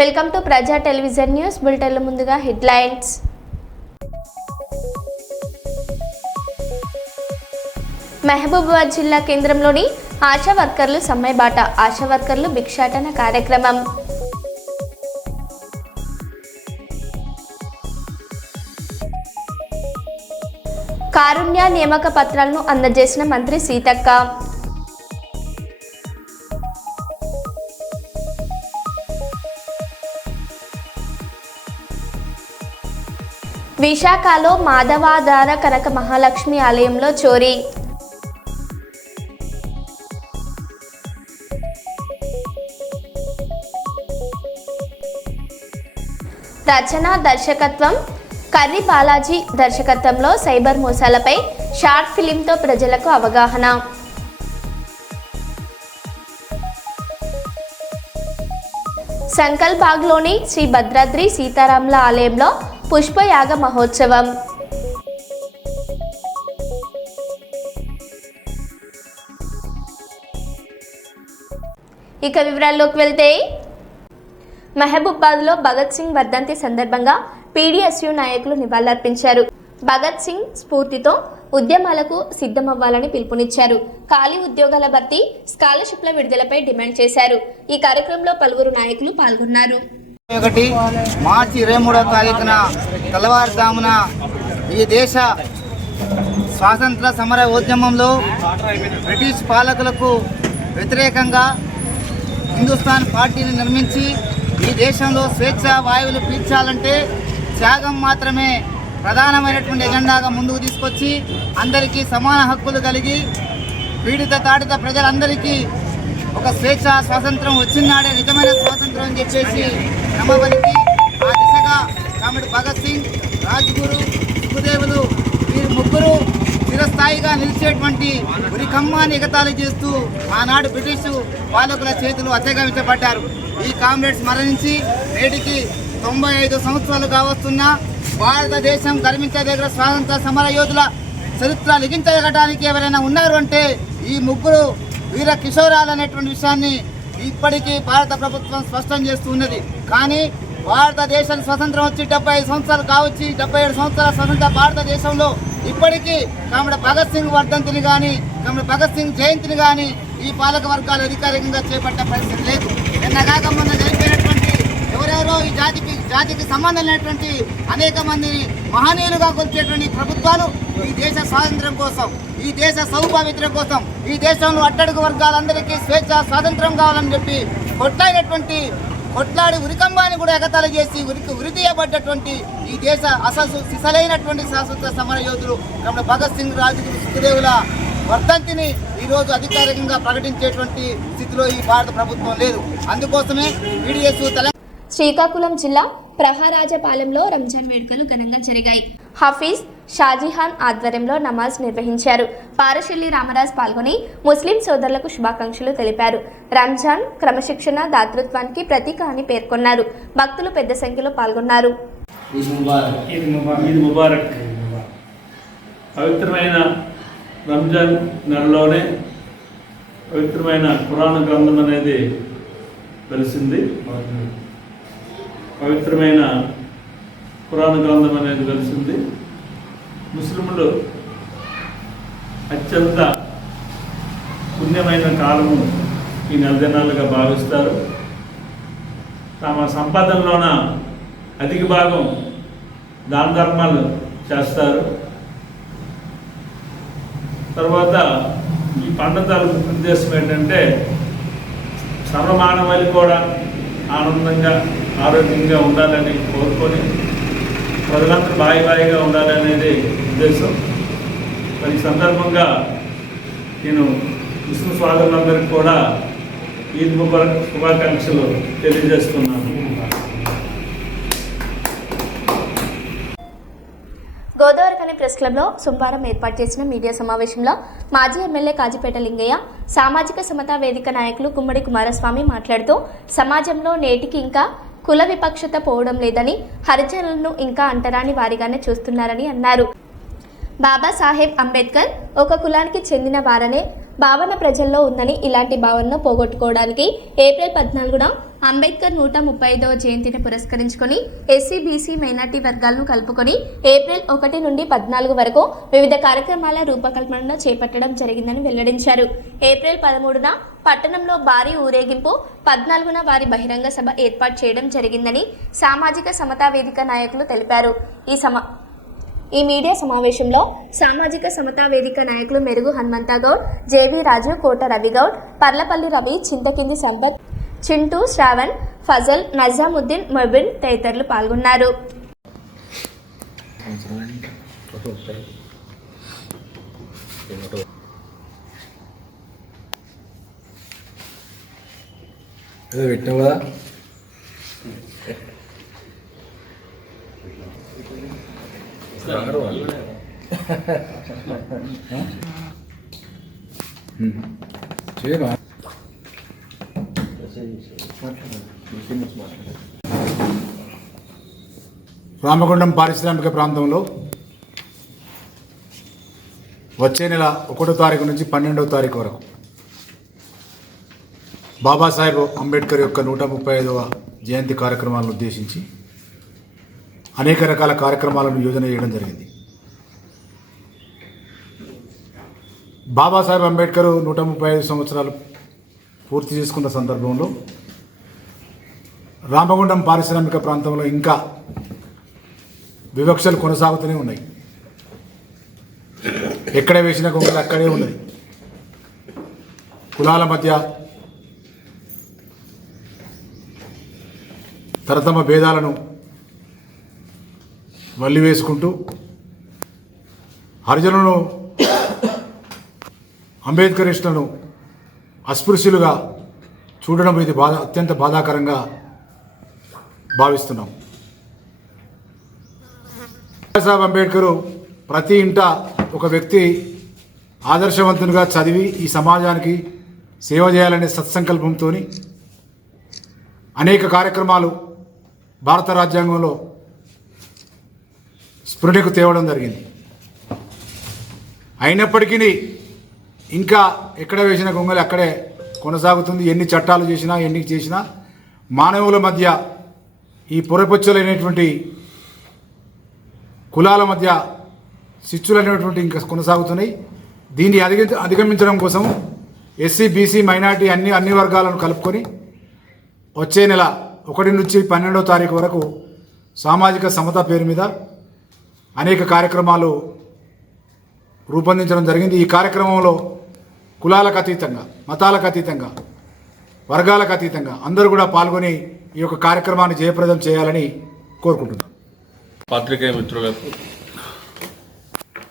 Welcome to ప్రజా television news బులెటిన్ల ముందుగా headlines. Mahabubabad జిల్లా కేంద్రంలోని ఆశా వర్కర్లు సమ్మెబాట, ఆశా వర్కర్లు భిక్షాటన కార్యక్రమం. కారుణ్య నియామక పత్రాలను అందజేసిన మంత్రి సీతక్క. విశాఖలో మాధవాధార కనక మహాలక్ష్మి ఆలయంలో చోరీ. రచన దర్శకత్వం కర్రి బాలాజీ దర్శకత్వంలో సైబర్ మోసాలపై షార్ట్ ఫిలింతో ప్రజలకు అవగాహన. సంకల్బాగ్లోని శ్రీ భద్రాద్రి సీతారాముల ఆలయంలో పుష్పయాగ మహోత్సవం. ఇక వివరాల్లోకి వెళ్తే, మహబూబాబాద్లో భగత్ సింగ్ వర్ధంతి సందర్భంగా పీడీఎస్యూ నాయకులు నివాళులర్పించారు. భగత్ సింగ్ స్ఫూర్తితో ఉద్యమాలకు సిద్ధమవ్వాలని పిలుపునిచ్చారు. ఖాళీ ఉద్యోగాల భర్తీ, స్కాలర్షిప్ల విడుదలపై డిమాండ్ చేశారు. ఈ కార్యక్రమంలో పలువురు నాయకులు పాల్గొన్నారు. మార్చి 23వ తారీఖున తెల్లవారుజామున ఈ దేశ స్వాతంత్ర సమర ఉద్యమంలో బ్రిటిష్ పాలకులకు వ్యతిరేకంగా హిందుస్థాన్ పార్టీని నిర్మించి ఈ దేశంలో స్వేచ్ఛ వాయువులు పీల్చాలంటే త్యాగం మాత్రమే ప్రధానమైనటువంటి ఎజెండాగా ముందుకు తీసుకొచ్చి అందరికీ సమాన హక్కులు కలిగి పీడిత తాడిత ప్రజలందరికీ ఒక స్వేచ్ఛ స్వాతంత్రం వచ్చినాడే నిజమైన స్వాతంత్రం అని చెప్పేసి నమ్మబలికి ఆ దిశగా కామెడి భగత్ సింగ్, రాజ్గురు, సుఖదేవులు వీరు ముగ్గురు చిరస్థాయిగా నిలిచేటువంటి ఉరికమ్మాన్ని ఎగతాళి చేస్తూ ఆనాడు బ్రిటిషు పాలకుల చేతులు అత్యగమించబడ్డారు. ఈ కామ్రేడ్స్ మరణించి నేటికి 95 సంవత్సరాలు కావస్తున్న భారతదేశం గర్వించదగిన స్వాతంత్ర సమర యోధుల చరిత్ర లిఖించగలడానికి ఎవరైనా ఉన్నారు అంటే ఈ ముగ్గురు వీర కిషోరాలు అనేటువంటి విషయాన్ని ఇప్పటికీ భారత ప్రభుత్వం స్పష్టం చేస్తూ ఉన్నది. కానీ భారతదేశానికి స్వతంత్రం వచ్చి 75 సంవత్సరాలు కావచ్చి 77 సంవత్సరాల స్వతంత్ర భారతదేశంలో ఇప్పటికీ కామెడ భగత్ సింగ్ వర్ధంతిని కానీ కామెడ భగత్ సింగ్ జయంతిని కానీ ఈ పాలక వర్గాలు అధికారికంగా చేపట్టే పరిస్థితి లేదు. నిన్నగాక మొన్న జరిగినటువంటి ఎవరెవరో ఈ జాతికి సంబంధం లేనటువంటి అనేక మందిని మహనీయులుగా కొలిచేటువంటి ప్రభుత్వాలు ఈ దేశ స్వాతంత్రం కోసం, ఈ దేశ సౌభావిత్రం కోసం, ఈ దేశంలో అట్టడుగు వర్గాలందరికీ స్వేచ్ఛ స్వాతంత్రం కావాలని చెప్పి కొట్లాడి ఉరికంబాన్ని కూడా ఎగతాళి చేసి ఉరితీయబడ్డటువంటి ఈ దేశ సిసలైనటువంటి శాశ్వత సమర యోధులు కాబట్టి భగత్ సింగ్, రాజ్గురు, సుఖదేవుల వర్ధంతిని ఈరోజు అధికారికంగా ప్రకటించేటువంటి స్థితిలో ఈ భారత ప్రభుత్వం లేదు. అందుకోసమే పీడీఎస్ శ్రీకాకుళం జిల్లా ప్రహారాజపాలెంలో రంజాన్ వేడుకలు ఘనంగా జరిగాయి. హఫీజ్ షాజీహాన్ ఆధ్వర్యంలో నమాజ్ నిర్వహించారు. పారశెల్లి రామరాజ్ పాల్గొని ముస్లిం సోదరులకు శుభాకాంక్షలు తెలిపారు. రంజాన్ క్రమశిక్షణ, దాతృత్వానికి ప్రతీక అని పేర్కొన్నారు. భక్తులు పెద్ద సంఖ్యలో పాల్గొన్నారు. పవిత్రమైన రంజాన్ నెలలోనే పవిత్రమైన ఖురాన్ గ్రంథం అనేది వెలిసింది. పవిత్రమైన ఖురాన్ గ్రంథం అనేది వెలిసింది. ముస్లింలు అత్యంత పుణ్యమైన కాలము ఈ నెల దినాలుగా భావిస్తారు. తమ సంపాదనలోన అధిక భాగం దాన ధర్మాలు చేస్తారు. తర్వాత ఈ పండుగ ఉద్దేశం ఏంటంటే సర్వమానవాళి కూడా ఆనందంగా ఆరోగ్యంగా ఉండాలని కోరుకొని ప్రజలందరూ బాయిగా ఉండాలనేది ఉద్దేశం. మరి ఈ సందర్భంగా నేను ముస్లిం సోదరులందరికీ కూడా ఈద్ ముబారక్ శుభాకాంక్షలు తెలియజేస్తున్నాను. గోదావరిఖని ప్రెస్ క్లబ్లో సోమవారం ఏర్పాటు చేసిన మీడియా సమావేశంలో మాజీ ఎమ్మెల్యే కాజిపేట లింగయ్య, సామాజిక సమతా వేదిక నాయకులు గుమ్మడి కుమారస్వామి మాట్లాడుతూ సమాజంలో నేటికి ఇంకా కుల విపక్షత పోవడం లేదని, హరిజనులను ఇంకా అంటరాని వారిగానే చూస్తున్నారని అన్నారు. బాబాసాహెబ్ అంబేద్కర్ ఒక కులానికి చెందిన వారనే భావన ప్రజల్లో ఉందని, ఇలాంటి భావనను పోగొట్టుకోవడానికి ఏప్రిల్ 14న అంబేద్కర్ 135వ జయంతిని పురస్కరించుకొని ఎస్సీ బీసీ మైనార్టీ వర్గాలను కలుపుకొని ఏప్రిల్ 1 నుండి 14 వరకు వివిధ కార్యక్రమాల రూపకల్పన చేపట్టడం జరిగిందని వెల్లడించారు. ఏప్రిల్ 13న పట్టణంలో భారీ ఊరేగింపు, 14న వారి బహిరంగ సభ ఏర్పాటు చేయడం జరిగిందని సామాజిక సమతా వేదిక నాయకులు తెలిపారు. ఈ మీడియా సమావేశంలో సామాజిక సమతా వేదిక నాయకులు మెరుగు హనుమంతగౌడ్, జేవి రాజు, కోట రవిగౌడ్, పర్లపల్లి రవి, చింతకింది సంపత్, చింటూ, శ్రావణ్, ఫజల్, నజాముద్దీన్, మొబిన్ తదితరులు పాల్గొన్నారు. రామగుండం పారిశ్రామిక ప్రాంతంలో వచ్చే నెల 1వ తారీఖు నుంచి 12వ తారీఖు వరకు బాబాసాహెబ్ అంబేద్కర్ యొక్క 135వ జయంతి కార్యక్రమాలను ఉద్దేశించి అనేక రకాల కార్యక్రమాలను యోజన చేయడం జరిగింది. బాబాసాహెబ్ అంబేద్కర్ 135 సంవత్సరాలు పూర్తి చేసుకున్న సందర్భంలో రామగుండం పారిశ్రామిక ప్రాంతంలో ఇంకా వివక్షలు కొనసాగుతూనే ఉన్నాయి. ఎక్కడ వేసిన గొంగళి అక్కడే ఉన్నది. కులాల మధ్య తరతమ భేదాలను వల్లి వేసుకుంటూ హరిజనులను, అంబేద్కరిస్టులను అస్పృశ్యులుగా చూడడం ఇది అత్యంత బాధాకరంగా భావిస్తున్నాం. బాబాసాహెబ్ అంబేద్కర్ ప్రతి ఇంట ఒక వ్యక్తి ఆదర్శవంతునిగా చదివి ఈ సమాజానికి సేవ చేయాలనే సత్సంకల్పంతో అనేక కార్యక్రమాలు భారత రాజ్యాంగంలో స్ఫురణకు తేవడం జరిగింది. అయినప్పటికీ ఇంకా ఎక్కడ వేసిన గొంగలి అక్కడే కొనసాగుతుంది. ఎన్ని చట్టాలు చేసినా, ఎన్ని చేసినా మానవుల మధ్య ఈ పొరపొచ్చలైనటువంటి కులాల మధ్య శిచ్చులు అనేటువంటి ఇంకా కొనసాగుతున్నాయి. దీన్ని అధిగమించడం కోసం ఎస్సీ బీసీ మైనార్టీ అన్ని వర్గాలను కలుపుకొని వచ్చే నెల 1 నుంచి 12వ తారీఖు వరకు సామాజిక సమత పేరు మీద అనేక కార్యక్రమాలు రూపొందించడం జరిగింది. ఈ కార్యక్రమంలో కులాలకు అతీతంగా, మతాలకు అతీతంగా, వర్గాలకు అతీతంగా అందరూ కూడా పాల్గొని ఈ యొక్క కార్యక్రమాన్ని జయప్రదం చేయాలని కోరుకుంటున్నాను. పాత్రికేయ మిత్రులకు,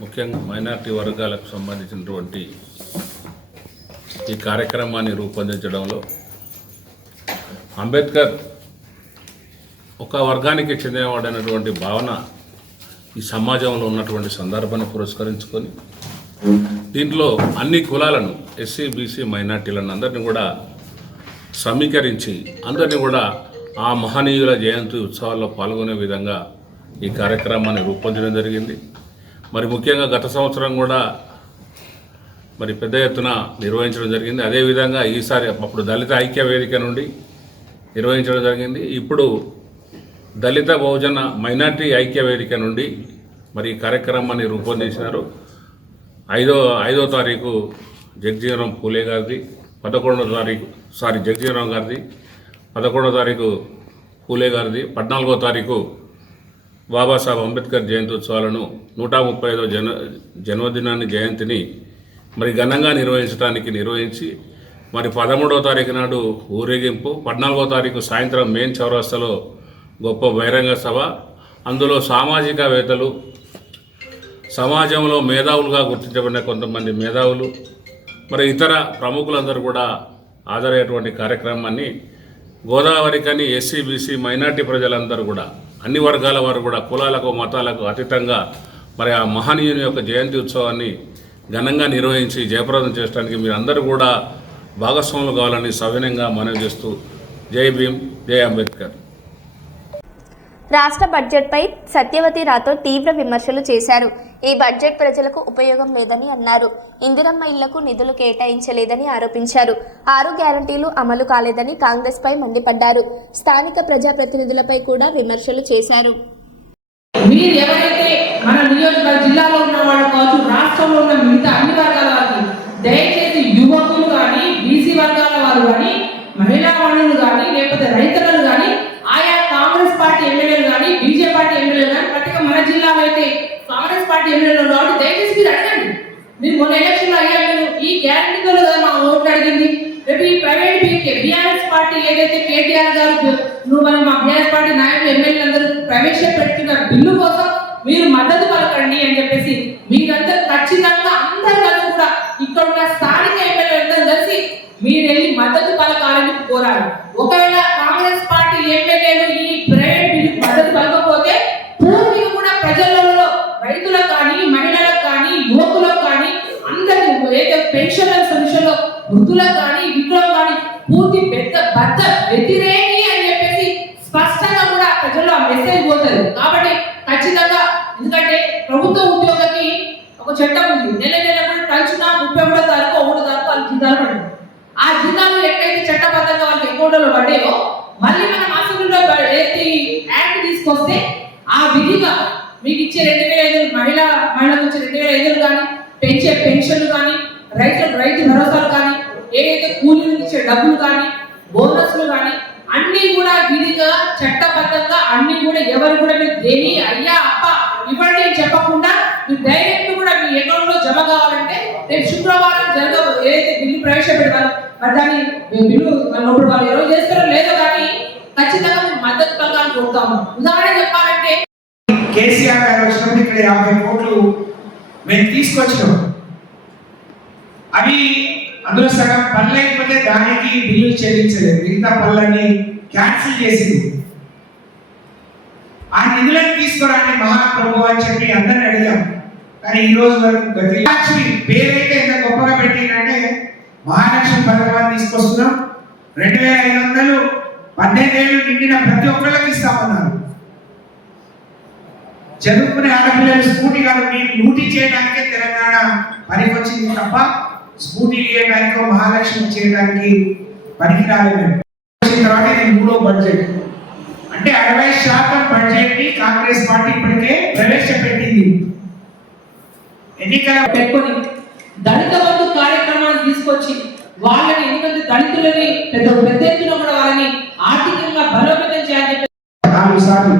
ముఖ్యంగా మైనార్టీ వర్గాలకు సంబంధించినటువంటి ఈ కార్యక్రమాన్ని రూపొందించడంలో అంబేద్కర్ ఒక వర్గానికి చెందినవాడైనటువంటి భావన ఈ సమాజంలో ఉన్నటువంటి సందర్భాన్ని పురస్కరించుకొని దీంట్లో అన్ని కులాలను, ఎస్సీ బీసీ మైనార్టీలను అందరినీ కూడా సమీకరించి అందరినీ కూడా ఆ మహనీయుల జయంతి ఉత్సవాల్లో పాల్గొనే విధంగా ఈ కార్యక్రమాన్ని రూపొందించడం జరిగింది. మరి ముఖ్యంగా గత సంవత్సరం కూడా మరి పెద్ద ఎత్తున నిర్వహించడం జరిగింది. అదేవిధంగా ఈసారి అప్పుడు దళిత ఐక్య వేదిక నుండి నిర్వహించడం జరిగింది. ఇప్పుడు దళిత బహుజన మైనార్టీ ఐక్య వేదిక నుండి మరి ఈ కార్యక్రమాన్ని రూపొందించినారు. 5వ తారీఖు జగజీవనరాం పూలే గారిది, 11వ తారీఖు జగజీవనరాం గారిది, 11వ తారీఖు పూలే గారిది, 14వ తారీఖు బాబాసాహెబ్ అంబేద్కర్ జయంతి ఉత్సవాలను 135వ జన్మదినాన్ని జయంతిని మరి ఘనంగా నిర్వహించి మరి 13వ తారీఖు నాడు ఊరేగింపు, 14వ తారీఖు సాయంత్రం మెయిన్ చౌరస్తాలో గొప్ప బహిరంగ సభ. అందులో సామాజికవేత్తలు, సమాజంలో మేధావులుగా గుర్తించబడిన కొంతమంది మేధావులు, మరి ఇతర ప్రముఖులందరూ కూడా హాజరయ్యేటువంటి కార్యక్రమాన్ని గోదావరికని ఎస్సీ బీసీ మైనార్టీ ప్రజలందరూ కూడా, అన్ని వర్గాల వారు కూడా, కులాలకు మతాలకు అతీతంగా మరి ఆ మహనీయుని యొక్క జయంతి ఉత్సవాన్ని ఘనంగా నిర్వహించి జయప్రదం చేయడానికి మీరు అందరూ కూడా భాగస్వాములు కావాలని సవినయంగా మనవి చేస్తూ జై భీమ్, జై అంబేద్కర్. రాష్ట్ర బడ్జెట్పై సత్యవతి రాథోడ్ తీవ్ర విమర్శలు చేశారు. ఈ బడ్జెట్ ప్రజలకు ఉపయోగం లేదని అన్నారు. ఇందిరమ్మ ఇళ్లకు నిధులు కేటాయించలేదని ఆరోపించారు. 6 గ్యారంటీలు అమలు కాలేదని కాంగ్రెస్ పై మండిపడ్డారు. స్థానిక ప్రజాప్రతినిధులపై కూడా విమర్శలు చేశారు. మీరు ఎవరైతే మన నియోజకవర్గ జిల్లాలో ఉన్న వాళ్ళు కావచ్చు, రాష్ట్రంలో ఉన్న మిగతా అన్ని వర్గాల వారికి దయచేసి యువకులు కానీ, బీసీ వర్గాల వారు కానీ, మహిళా మనులు కానీ, లేకపోతే రైతులను కానీ, ఆయా కాంగ్రెస్ పార్టీ ఎమ్మెల్యేలు కానీ, బీజేపీ పార్టీ ఎమ్మెల్యేలు కానీ, ప్రత్యేక మన జిల్లాలో అయితే కాంగ్రెస్ పార్టీ ఎమ్మెల్యేలు కాబట్టి దయచేసి మీరు అడగండి. మీరు మొన్న ఎలక్షన్లో అయ్యా మీరు ఈ గ్యారంటీతో కదా మా ఓట్లు అడిగింది. రేపు ఈ ప్రైవేట్ బీఆర్ఎస్ పార్టీ ఏదైతే కేటీఆర్ గారు నువ్వు మరి మా బీఆర్ఎస్ పార్టీ నాయకులు ఎమ్మెల్యేలు అందరూ ప్రవేశపెడుతున్న బిల్లు కోసం మీరు మద్దతు పలకండి అని చెప్పేసి మీరందరూ ఖచ్చితంగా అందరూ కూడా ఇక్కడ ఉన్న స్థానిక ఎమ్మెల్యేలందరూ కలిసి మీరు వెళ్ళి మద్దతు పలకాలని కోరాలి. ఒకవేళ కాంగ్రెస్ పార్టీ ఎమ్మెల్యేలు ఈ ప్రైవేట్ బిల్లుకు మద్దతు పలకపోతే పూర్తిగా కూడా ప్రజలలో రైతులకు కానీ, మహిళలకు కానీ, యువకులకు కానీ, అందరికీ ఏదైతే పెన్షనర్స్ విషయంలో వృద్ధులకు కానీ, వికలాంగులకు కానీ పూర్తి బద్ద వ్యతిరేకి అని చెప్పేసి స్పష్టంగా కూడా ప్రజల్లో ఆ మెసేజ్ పోతుంది. కాబట్టి ఖచ్చితంగా, ఎందుకంటే ప్రభుత్వ ఉద్యోగకి ఒక చట్టం ఉంది. నెల కూడా తలుచున్నా 31వ తారీఖు 1వ తారీఖు వాళ్ళు జీతాలు పడ్డారు. ఆ జీతాలు ఎక్కడైతే చట్టబద్ధంగా వాళ్ళకి అకౌంట్లో పడ్డాయో మళ్ళీ మనం అసెంబ్లీలో ఏదైతే యాక్ట్ తీసుకొస్తే ఆ విధిగా మీకు ఇచ్చే 2,500 మహిళలకు ఇచ్చే 2,500 కానీ, పెంచే పెన్షన్లు కానీ, రైతు భరోసాలు కానీ, ఏదైతే కూలీలకు ఇచ్చే డబ్బులు కానీ, బోనస్లు కానీ అన్ని కూడా విధిగా చట్టబద్ధంగా అన్ని కూడా ఎవరు కూడా మీరు దేని అయ్యా అప్ప ఇవ్వండి అని చెప్పకుండా మీరు డైరెక్ట్ కూడా మీ అకౌంట్ లో జమ కావాలంటే రేపు శుక్రవారం ఏదైతే బిల్లు ప్రవేశపెడతారు మరి దాన్ని బిల్లు లోపల వాళ్ళు ఎవరు చేస్తారో లేదో కానీ ఖచ్చితంగా మేము మద్దతు పలకాలని కోరుతాము. ఉదాహరణ చెప్పాలంటే కేసీఆర్ గారు వచ్చినప్పుడు ఇక్కడ 50 కోట్లు మేము తీసుకొచ్చినాం. అవి అందులో సగం పనులు అయిపోతే దానికి బిల్లులు చెల్లించలేదు, మిగతా పనులన్నీ క్యాన్సిల్ చేసింది. ఆ నిధులను తీసుకురాని మహాప్రభు అని చెప్పి అందరిని అడిగాం, కానీ ఈ రోజు వరకు గతిలక్ష్మి పేరైతే ఎంత గొప్పగా పెట్టిందంటే మహాలక్ష్మి పథకాన్ని తీసుకొస్తున్నాం. 2,500 18 ఏళ్ళు నిండిన ప్రతి ఒక్కళ్ళకి ఇస్తామన్నారు. చదువుకునే ఆడపిల్లలు స్కూటీ కాదు, మీరు డ్యూటీ చేయడానికే తెలంగాణ పనికొచ్చింది తప్ప స్కూటీ చేయడానికో మహాలక్ష్మి చేయడానికి పనికి రాలేదు. తర్వాత ఇది 3వ బడ్జెట్ అంటే 60% బడ్జెట్ ని కాంగ్రెస్ పార్టీ ఇప్పటికే ప్రవేశపెట్టింది. ఎన్నికల పెట్టుకొని దళిత బంధు కార్యక్రమాన్ని తీసుకొచ్చి వాళ్ళని ఎందుకంటే దళితులని పెద్ద ఎత్తున కూడా వాళ్ళని ఆర్థికంగా బలోపేతం చేయాలని 4 సార్లు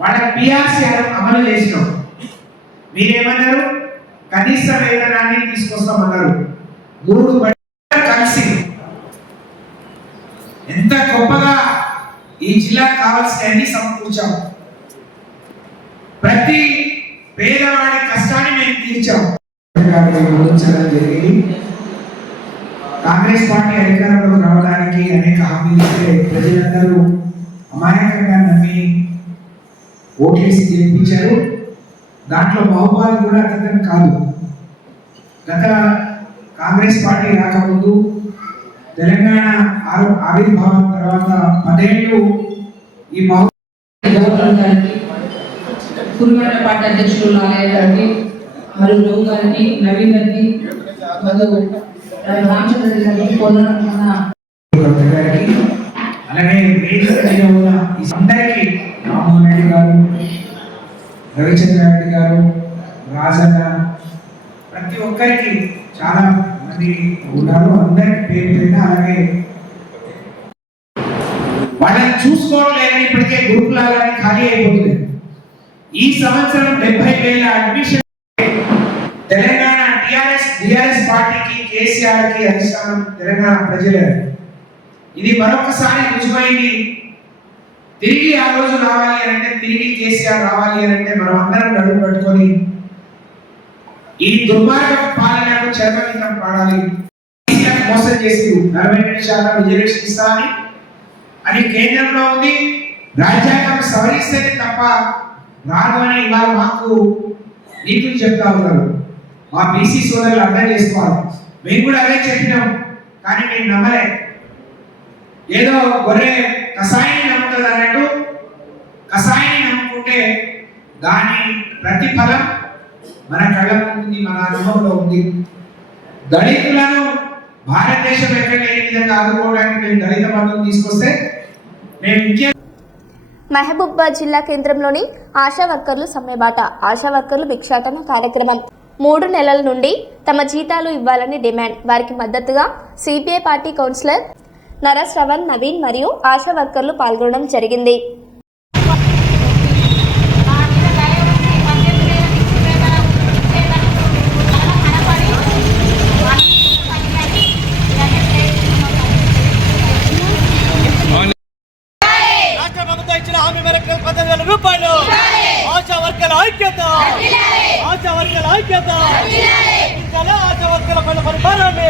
వాళ్ళకి పిఆర్సీ అమలు చేసినాం. మీరేమన్నారు? కనీస వేతనాన్ని తీసుకొస్తామన్నారు. 3 బడ్జెట్ కలిసి ఎంత గొప్పగా ఈ జిల్లాకు కావాల్సినవన్నీ సమకూర్చాం. ప్రతి పేదవాడి కష్టాన్ని మేము తీర్చాం. కాంగ్రెస్ పార్టీ అధికారంలోకి రావడానికి అనేక హామీలు ఇస్తే ప్రజలందరూ అమాయకంగా నమ్మి ఓట్లేసి గెలిపించారు. దాంట్లో మహబూబాద్ కూడా అతను కాదు. గత కాంగ్రెస్ పార్టీ రాకముందు తెలంగాణ ఆవిర్భావం తర్వాత 10 ఏళ్ళు ఈ గవర్నర్ గారికి, కురుగొండ పార్టీ అధ్యక్షులు నారాయణ గారికి, మరియు రఘు గారికి, నవీన్ గారికి, మరియు రామచంద్ర గారికి, గారికి అలాగే వేదికగా ఉన్న అందరికీ రామ్మోహన్ రెడ్డి గారు, రవిచంద్ర రెడ్డి గారు, రాజన్న, ప్రతి ఒక్కరికి చాలా మంది ఉన్నారు. అందరికి పేరు పేరున అలాగే వాళ్ళని చూసుకోవట్లేదని ఇప్పటికే గురుకులాలని ఖాళీ అయిపోతుంది. ఈ సంవత్సరం 70,000 అడ్మిషన్ తెలంగాణ టిఆర్ఎస్ పార్టీకి, కేసీఆర్ కి అధిష్టానం తెలంగాణ ప్రజలే. ఇది మరొకసారి రుజువైంది. తిరిగి ఆ రోజు రావాలి అంటే, తిరిగి కేసీఆర్ రావాలి అంటే మనం అందరం నడుము పట్టుకొని ఈ దుర్మార్గ పాలనకు చరమగీతం పాడాలి. మోసం చేసి 42% రిజర్వేషన్ ఇస్తామని అని కేంద్రంలో ఉంది. రాజ్యాంగం సవరిస్తేనే తప్ప రాదు అని ఇవాళ మాకు నీతులు చెప్తా ఉన్నారు. మా బీసీ సోదరులు అర్థం చేసుకోవాలి. మేము కూడా అదే చెప్పినాం, కానీ మేము నమ్మలే. ఏదో గొర్రె కషాయాన్ని నమ్ముతుంది అన్నట్టు కషాయాన్ని నమ్ముకుంటే దాని ప్రతిఫలం మన కళ్ళ ముందు మన అనుభవంలో ఉంది. దళితులను భారతదేశం ఎక్కడ లేని విధంగా ఆదుకోవడానికి మేము దళిత బంధువులు తీసుకొస్తే మేము ఇంకే మహబూబాబాద్ జిల్లా కేంద్రంలోని ఆశా వర్కర్లు సమ్మెబాట. ఆశా వర్కర్లు భిక్షాటన కార్యక్రమం 3 నెలల నుండి తమ జీతాలు ఇవ్వాలని డిమాండ్. వారికి మద్దతుగా సిపిఐ పార్టీ కౌన్సిలర్ నరశ్రవణ్, నవీన్ మరియు ఆశా వర్కర్లు పాల్గొనడం జరిగింది. రూపాయలు ఆశా వర్కర్ల ఐక్యత, ఆశా వర్కర్ల ఐక్యత, ఆశా వర్కర్ల పైన పరిపాలన,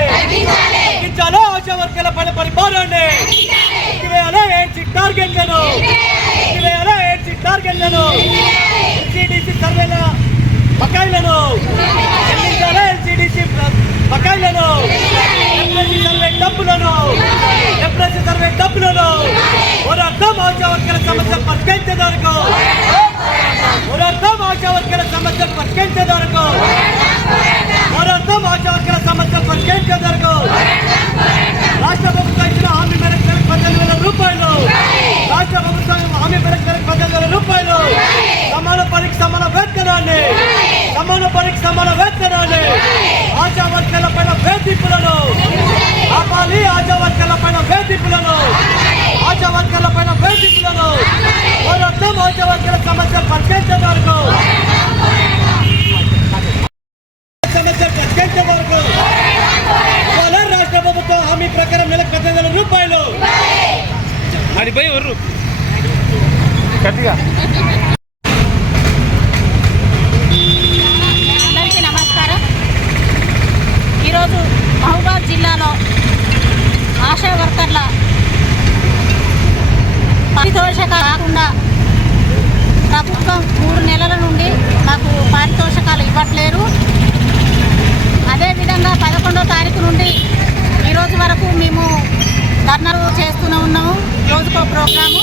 ఆశా వర్కర్ల పైన పరిపాలన, టార్గెట్లను ఎల్సిడిసి సర్వేల బకాయిలను, ఎల్సిడిసి బకాయిలను, సర్వే డబ్బులను పోరాటం ఆశా వర్కర్ల సమస్యలు పరిష్కరించేందుకు, పోరాటం ఆశా వర్కర్ల సమస్యలు పరిష్కరించేందుకు, పోరాటం ఆశా వర్కర్ల సమస్యలు పరిష్కరించేందుకు రాష్ట్ర ప్రభుత్వం ఇచ్చిన హామీ మేరకు 18,000 రూపాయలు, రాష్ట్ర ప్రభుత్వం హామీ మేరకు 18,000 రూపాయలు, సమాన పనికి సమాన వేతనాన్ని, సమాన పనికి సమాన వేతనాన్ని, ఆశా వర్కర్ల పైన వేధింపులను ఆపాలి, ఆశా వర్కర్ల పైన వేధింపులను, ఆశా వర్కర్ల పైన వేధింపులను పోరాటం ఆశా వర్కర్ల సమస్యలు పరిష్కరించే వరకు, సమస్యలు పరిష్కరించే వరకు రాష్ట్ర ప్రభుత్వం హామీ ప్రకారం నెలకు 18,000 రూపాయలు. అందరికీ నమస్కారం. ఈరోజు మహబూబాబాద్ జిల్లాలో ఆశా వర్కర్ల పారితోషిక కాకుండా ప్రభుత్వం 3 నెలల నుండి మాకు పారితోషికాలు ఇవ్వట్లేరు. అదేవిధంగా 11వ తారీఖు నుండి ఈరోజు వరకు మేము ధర్నాలు చేస్తూనే ఉన్నాము, రోజుకో ప్రోగ్రాము.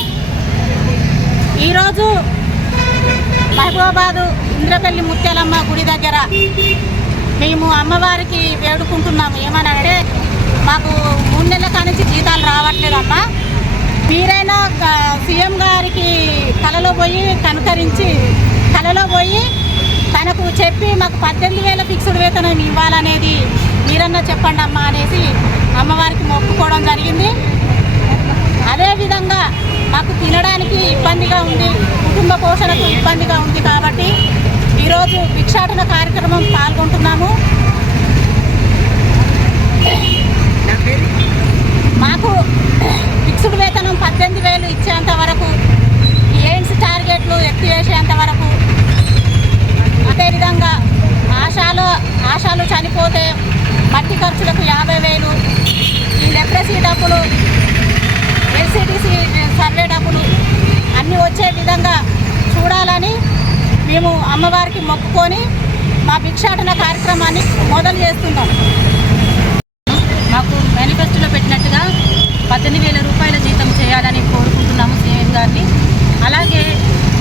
ఈరోజు మహబూబాబాదు ఇంద్రపల్లి ముత్యాలమ్మ గుడి దగ్గర మేము అమ్మవారికి వేడుకుంటున్నాము. ఏమనంటే మాకు 3 నెలల కానించి జీతాలు రావట్లేదమ్మా, మీరైనా సీఎం గారికి కలలో పోయి కనుకరించి కలలో పోయి తనకు చెప్పి మాకు 18,000 ఫిక్స్డ్ వేతనం ఇవ్వాలనేది మీరన్నా చెప్పండి అమ్మా అనేసి అమ్మవారికి మొక్కుకోవడం జరిగింది. అదేవిధంగా మాకు తినడానికి ఇబ్బందిగా ఉంది, కుటుంబ పోషణకు ఇబ్బందిగా ఉంది కాబట్టి ఈరోజు భిక్షాటన కార్యక్రమం పాల్గొంటున్నాము. మాకు ఫిక్స్డ్ వేతనం 18,000 ఇచ్చేంత వరకు, ఎయిమ్స్ టార్గెట్లు ఎత్తివేసేంత వరకు, అదేవిధంగా ఆశాలు చనిపోతే మట్టి ఖర్చులకు 50,000, ఈ లెప్రసీ డబ్బులు, ఎల్సిడిసి సర్వే డబ్బులు అన్నీ వచ్చే విధంగా చూడాలని మేము అమ్మవారికి మొక్కుకొని మా భిక్షాటన కార్యక్రమాన్ని మొదలు చేస్తున్నాం. మాకు మేనిఫెస్టోలో పెట్టినట్టుగా 18,000 రూపాయల జీతం చేయాలని కోరుకుంటున్నాము సీఎం గారిని. అలాగే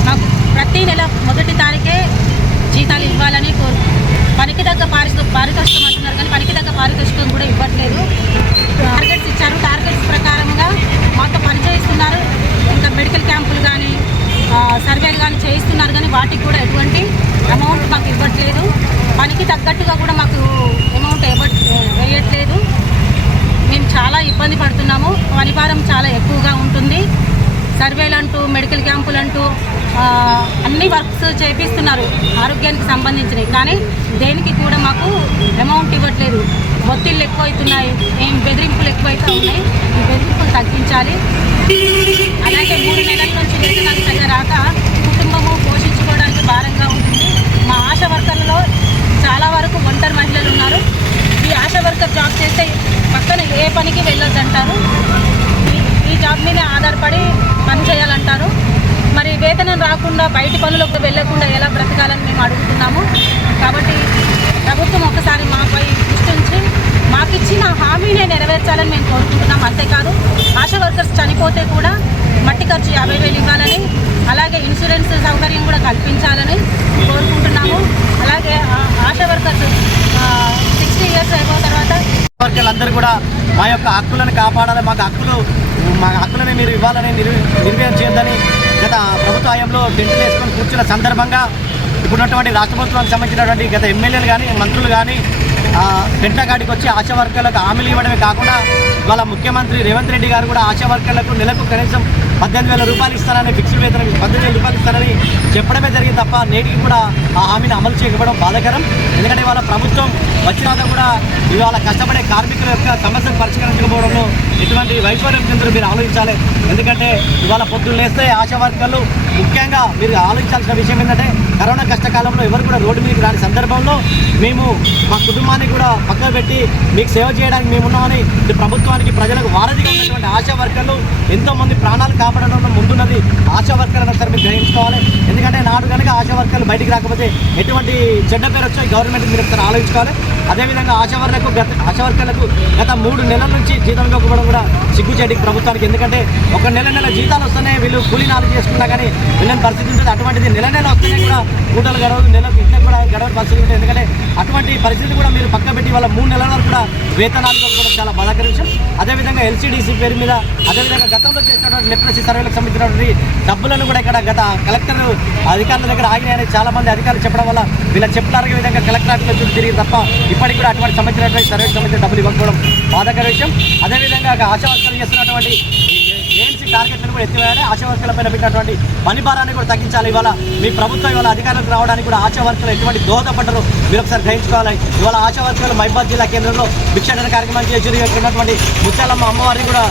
మాకు ప్రతి నెల 1వ తారీఖే జీతాలు ఇవ్వాలని పనికి తగ్గ పారితోషికం అంటున్నారు, కానీ పనికి తగ్గ పారితోషికం కూడా ఇవ్వట్లేదు. టార్గెట్స్ ఇచ్చారు, టార్గెట్స్ ప్రకారంగా మాతో పనిచేయిస్తున్నారు. ఇంకా మెడికల్ క్యాంపులు కానీ సర్వేలు కానీ చేయిస్తున్నారు, కానీ వాటికి కూడా ఎటువంటి అమౌంట్ మాకు ఇవ్వట్లేదు. పనికి తగ్గట్టుగా కూడా మాకు అమౌంట్ వేయట్లేదు. మేము చాలా ఇబ్బంది పడుతున్నాము. పనిభారం చాలా ఎక్కువగా ఉంటుంది. సర్వేలు అంటూ, మెడికల్ క్యాంపులు అంటూ అన్ని వర్క్స్ చేపిస్తున్నారు ఆరోగ్యానికి సంబంధించినవి, కానీ దేనికి కూడా మాకు అమౌంట్ ఇవ్వట్లేదు. ఒత్తిళ్ళు ఎక్కువవుతున్నాయి, బెదిరింపులు ఎక్కువైతే ఉన్నాయి. ఈ బెదిరింపులు తగ్గించాలి. అలాగే 3 నెలల నుంచి వేతనాలు సరిగా రాక కుటుంబము పోషించుకోవడానికి భారంగా ఉంటుంది. మా ఆశా వర్కర్లలో చాలా వరకు ఒంటరి మహిళలు ఉన్నారు. ఈ ఆశా వర్కర్ జాబ్ చేస్తే పక్కన ఏ పనికి వెళ్ళొద్దంటారు. ఈ జాబ్ మీద ఆధారపడి పని చేయాలంటారు. మరి వేతనం రాకుండా బయటి పనులకు వెళ్లకుండా ఎలా బ్రతకాలని మేము అడుగుతున్నాము. కాబట్టి ప్రభుత్వం ఒకసారి మాపై దృష్టి ఉంచి మాకిచ్చిన హామీనే నెరవేర్చాలని మేము కోరుకుంటున్నాం. అంతేకాదు ఆశా వర్కర్స్ చనిపోతే కూడా మట్టి ఖర్చు 50,000 ఇవ్వాలని, అలాగే ఇన్సూరెన్స్ సౌకర్యం కూడా కల్పించాలని కోరుకుంటున్నాము. అలాగే ఒక 60 years అయిపోయిన తర్వాత వర్గాలందరూ కూడా మా యొక్క హక్కులను కాపాడాలి, మా హక్కులని మీరు ఇవ్వాలని నిర్ణయం చేయొద్దని గత ప్రభుత్వ హయాంలో టెంట్లు వేసుకొని కూర్చున్న సందర్భంగా ఇప్పుడున్నటువంటి రాష్ట్ర ప్రభుత్వానికి సంబంధించినటువంటి గత ఎమ్మెల్యేలు కానీ మంత్రులు కానీ పెంట కాడికి వచ్చి ఆశా వర్కర్లకు హామీలు ఇవ్వడమే కాకుండా ఇవాళ ముఖ్యమంత్రి రేవంత్ రెడ్డి గారు కూడా ఆశా వర్కర్లకు నెలకు కనీసం 18,000 రూపాయలు ఇస్తారని, ఫిక్స్డ్ వేతనం 18,000 రూపాయలు ఇస్తారని చెప్పడమే జరిగింది తప్ప నేటికి కూడా ఆ హామీని అమలు చేయకపోవడం బాధాకరం. ఎందుకంటే ఇవాళ ప్రభుత్వం వచ్చినాక కూడా ఇవాళ కష్టపడే కార్మికుల యొక్క సమస్యలు పరిష్కరించకపోవడంలో ఎటువంటి వైఫల్యం చెందుతారు మీరు ఆలోచించాలి. ఎందుకంటే ఇవాళ పొద్దున్న లేస్తే ఆశా వర్కర్లు ముఖ్యంగా మీరు ఆలోచించాల్సిన విషయం ఏంటంటే కరోనా కష్టకాలంలో ఎవరు కూడా రోడ్డు మీదకి రాని సందర్భంలో మేము మా కుటుంబాన్ని కూడా పక్కన పెట్టి మీకు సేవ చేయడానికి మేమున్నామని ప్రభుత్వానికి ప్రజలకు వారధిగా ఉన్నటువంటి ఆశా వర్కర్లు ఎంతోమంది ప్రాణాలు కాపాడడంలో ముందున్నది ఆశా వర్కర్లు ఒకసారి మీరు గ్రహించుకోవాలి. ఎందుకంటే నాడు కనుక ఆశా వర్కర్లు బయటికి రాకపోతే ఎటువంటి చెడ్డ పేరు వచ్చాయి గవర్నమెంట్ మీరు ఒకసారి ఆలోచించుకోవాలి. అదేవిధంగా ఆశా వర్కర్లకు గత 3 నెలల నుంచి జీతం ఇవ్వకపోవడం కూడా సిగ్గుచేటికి ప్రభుత్వానికి. ఎందుకంటే ఒక నెల జీతాలు వస్తేనే వీళ్ళు కూలీ నాలుగు చేసుకున్నా కానీ వీళ్ళని పరిస్థితి ఉంటుంది. అటువంటిది నెల వస్తేనే కూడా కూటలు గడవదు, నెలకు ఇంట్లో కూడా గడవని పరిస్థితి ఉంటుంది. ఎందుకంటే అటువంటి పరిస్థితి కూడా మీరు పక్క పెట్టి వాళ్ళ 3 నెలల వరకు కూడా వేతనాలు ఇవ్వకపోవడం చాలా బాధాకర విషయం. అదేవిధంగా LCDC పేరు మీద అదేవిధంగా గతంలో చేసినటువంటి లిటరసీ సర్వేలకు సంబంధించినటువంటి డబ్బులను కూడా ఇక్కడ గత కలెక్టర్ అధికారుల దగ్గర ఆగినాయని చాలా మంది అధికారులు చెప్పడం వల్ల వీళ్ళ చెప్పులు అరిగే విధంగా కలెక్టర్ ఆఫీసులో చుట్టూ తిరిగి తప్ప ఇప్పటికి కూడా అటువంటి సంబంధించినటువంటి సర్వేకి సంబంధించిన డబ్బులు ఇవ్వకపోవడం బాధాకర విషయం. అదేవిధంగా ఆశా వర్కర్లు చేస్తున్నటువంటి ఏఎన్సీ టార్గెట్లను కూడా ఎత్తివేయాలి, ఆశా వర్కర్ల పైన పెట్టినటువంటి పని భారాన్ని కూడా తగ్గించాలి. ఇవాళ మీ ప్రభుత్వం ఇవాళ అధికారులకు రావడానికి కూడా ఆశా వర్కర్లు ఎటువంటి దోహదపడ్డారు మీరు ఒకసారి గ్రహించుకోవాలి. ఇవాళ ఆశా వర్కర్లు మహిబాద్ జిల్లా కేంద్రంలో భిక్షాటన కార్యక్రమాలు చేసి ఉన్నటువంటి ముత్యాలమ్మ అమ్మవారిని కూడా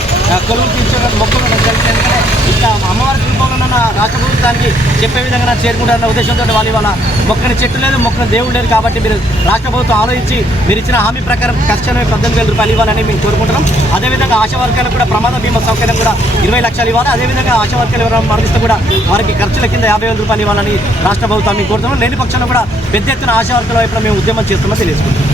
కొలువు తీర్చుకున్న మొక్కలు జరిగింది. ఇంకా అమ్మవారి రూపంలో ఉన్న రాష్ట్ర ప్రభుత్వానికి చెప్పే విధంగా చేరుకుంటారన్న ఉద్దేశంతో వాళ్ళు ఇవాళ మొక్కని చెట్టు లేదు, మొక్కని దేవుడు లేదు. కాబట్టి మీరు రాష్ట్ర ప్రభుత్వం ఆలోచించి మీరు ఇచ్చిన హామీ ప్రకారం కష్టమే 18,000 రూపాయలు ఇవ్వాలని మేము కోరుకుంటున్నాం. అదేవిధంగా ఆశా వర్కర్లకు కూడా ప్రమాద బీమా సౌకర్యం కూడా 20 లక్షలు ఇవ్వాలి. అదేవిధంగా ఆశా వర్కర్లు ఎవరైనా మరణిస్తే కూడా వారికి ఖర్చుల కింద 50,000 రూపాయలు ఇవ్వాలని రాష్ట్ర ప్రభుత్వాన్ని కోరుతున్నాం. లేని పక్షంలో కూడా పెద్ద ఎత్తున ఆశా వర్కర్ల వైపు మేము ఉద్యమం చేస్తామని తెలియజేసుకుంటాం.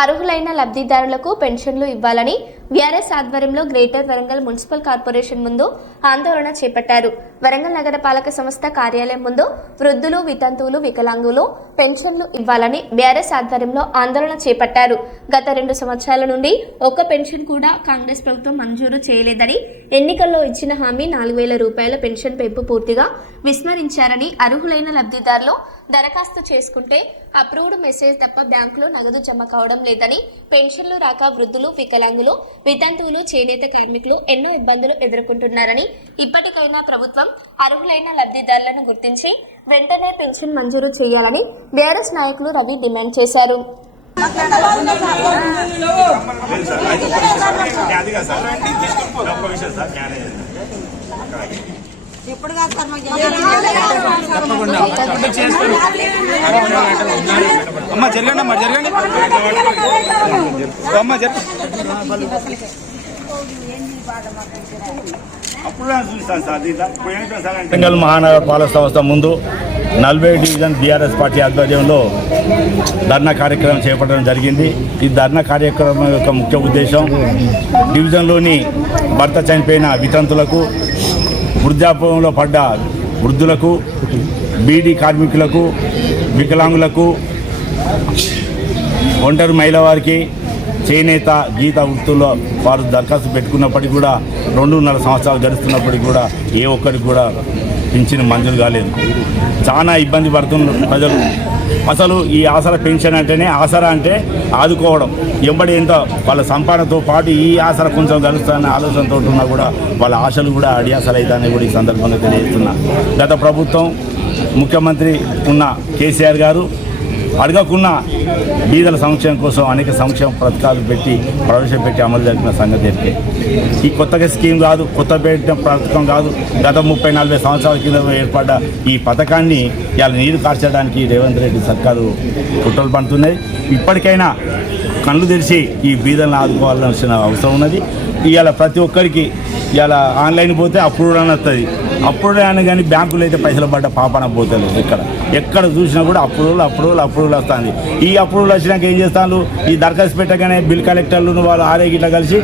అర్హులైన లబ్ధిదారులకు పెన్షన్లు ఇవ్వాలని బీఆర్ఎస్ ఆధ్వర్యంలో గ్రేటర్ వరంగల్ మున్సిపల్ కార్పొరేషన్ ముందు ఆందోళన చేపట్టారు. వరంగల్ నగరపాలక సంస్థ కార్యాలయం ముందు వృద్ధులు, వితంతువులు, వికలాంగులు పెన్షన్లు ఇవ్వాలని బీఆర్ఎస్ ఆధ్వర్యంలో ఆందోళన చేపట్టారు. గత 2 సంవత్సరాల నుండి ఒక్క పెన్షన్ కూడా కాంగ్రెస్ ప్రభుత్వం మంజూరు చేయలేదని, ఎన్నికల్లో ఇచ్చిన హామీ 4,000 రూపాయల పెన్షన్ పెంపు పూర్తిగా విస్మరించారని, అర్హులైన లబ్ధిదారులు దరఖాస్తు చేసుకుంటే అప్రూవ్డ్ మెసేజ్ తప్ప బ్యాంకులో నగదు జమ కావడం లేదని, పెన్షన్లు రాక వృద్ధులు, వికలాంగులు, వితంతువులు, చేనేత కార్మికులు ఎన్నో ఇబ్బందులు ఎదుర్కొంటున్నారని, ఇప్పటికైనా ప్రభుత్వం అర్హులైన లబ్ధిదారులను గుర్తించి వెంటనే పెన్షన్ మంజూరు చేయాలని బీఆర్ఎస్ నాయకులు రవి డిమాండ్ చేశారు. వరంగల్ మహానగర పాలక సంస్థ ముందు 40 డివిజన్ బీఆర్ఎస్ పార్టీ ఆధ్వర్యంలో ధర్నా కార్యక్రమం చేపట్టడం జరిగింది. ఈ ధర్నా కార్యక్రమం యొక్క ముఖ్య ఉద్దేశం డివిజన్లోని భర్త చనిపోయిన వితంతులకు, వృద్ధాప్యంలో పడ్డ వృద్ధులకు, బీడీ కార్మికులకు, వికలాంగులకు, ఒంటరి మహిళ వారికి, చేనేత గీత వృత్తుల్లో వారు దరఖాస్తు పెట్టుకున్నప్పటికీ కూడా 2.5 సంవత్సరాలు గడుస్తున్నప్పటికీ కూడా ఏ ఒక్కరికి కూడా పింఛను మంజూరు కాలేదు. చాలా ఇబ్బంది పడుతున్నారు ప్రజలు. అసలు ఈ ఆసరా పెన్షన్ అంటేనే ఆసరా అంటే ఆదుకోవడం, ఎంబడి ఏంటో వాళ్ళ సంపాదనతో పాటు ఈ ఆసరా కొంచెం కలుస్తారనే ఆలోచనతో ఉన్నా కూడా వాళ్ళ ఆశలు కూడా అడియాసలు అవుతాయని కూడా ఈ సందర్భంగా తెలియజేస్తున్నా. గత ప్రభుత్వం ముఖ్యమంత్రి ఉన్న కేసీఆర్ గారు అడగకున్న బీదల సంక్షేమం కోసం అనేక సంక్షేమ పథకాలు పెట్టి ప్రవేశపెట్టి అమలు జరిపిన సంగతి ఏంటి? ఈ కొత్తగా స్కీమ్ కాదు, కొత్త పెట్టిన పథకం కాదు. గత 30-40 సంవత్సరాల కింద ఏర్పడ్డ ఈ పథకాన్ని ఇవాళ నీరు కార్చడానికి రేవంత్ రెడ్డి సర్కారు కుట్రలు పడుతున్నాయి. ఇప్పటికైనా కళ్ళు తెరిచి ఈ బీదలను ఆదుకోవాల్సిన అవసరం ఉన్నది. ఇవాళ ప్రతి ఒక్కరికి ఇవాళ ఆన్లైన్ పోతే అప్రూవ్ అని వస్తుంది, అప్పుడే అని కానీ బ్యాంకులు అయితే పైసలు పడ్డ పాపన పోతలేదు. ఎక్కడ చూసినా కూడా అప్రూవల్ వస్తుంది. ఈ అప్రూవల్ వచ్చినాక ఏం చేస్తాను, ఈ దరఖాస్తు పెట్టగానే బిల్ కలెక్టర్లు వాళ్ళు ఆరే గిట్లా కలిసి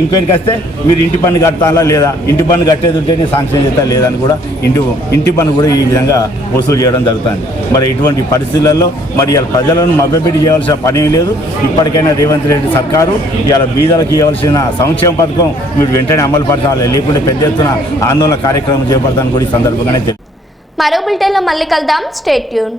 ఇంక్వైరీకి వస్తే మీరు ఇంటి పన్ను కడతారా లేదా, ఇంటి పన్ను కట్టేది ఉంటేనే శాంక్షన్ చేస్తా లేదని కూడా ఇంటి పన్ను కూడా ఈ విధంగా వసూలు చేయడం జరుగుతుంది. మరి ఇటువంటి పరిస్థితులలో మరి ఇవాళ ప్రజలను మభ్యపెట్టి చేయవలసిన పని లేదు. ఇప్పటికైనా రేవంత్ రెడ్డి సర్కారు ఇవాళ బీదలకు ఇవ్వాల్సిన సంక్షేమ పథకం మీరు వెంటనే అమలు పరచాలి, లేకుంటే పెద్ద ఎత్తున ఆందోళన కార్యక్రమం చేపడతాను కూడా ఈ సందర్భంగానే. మరో బులెటిన్లో మళ్ళీ కలుద్దాం. Stay tune.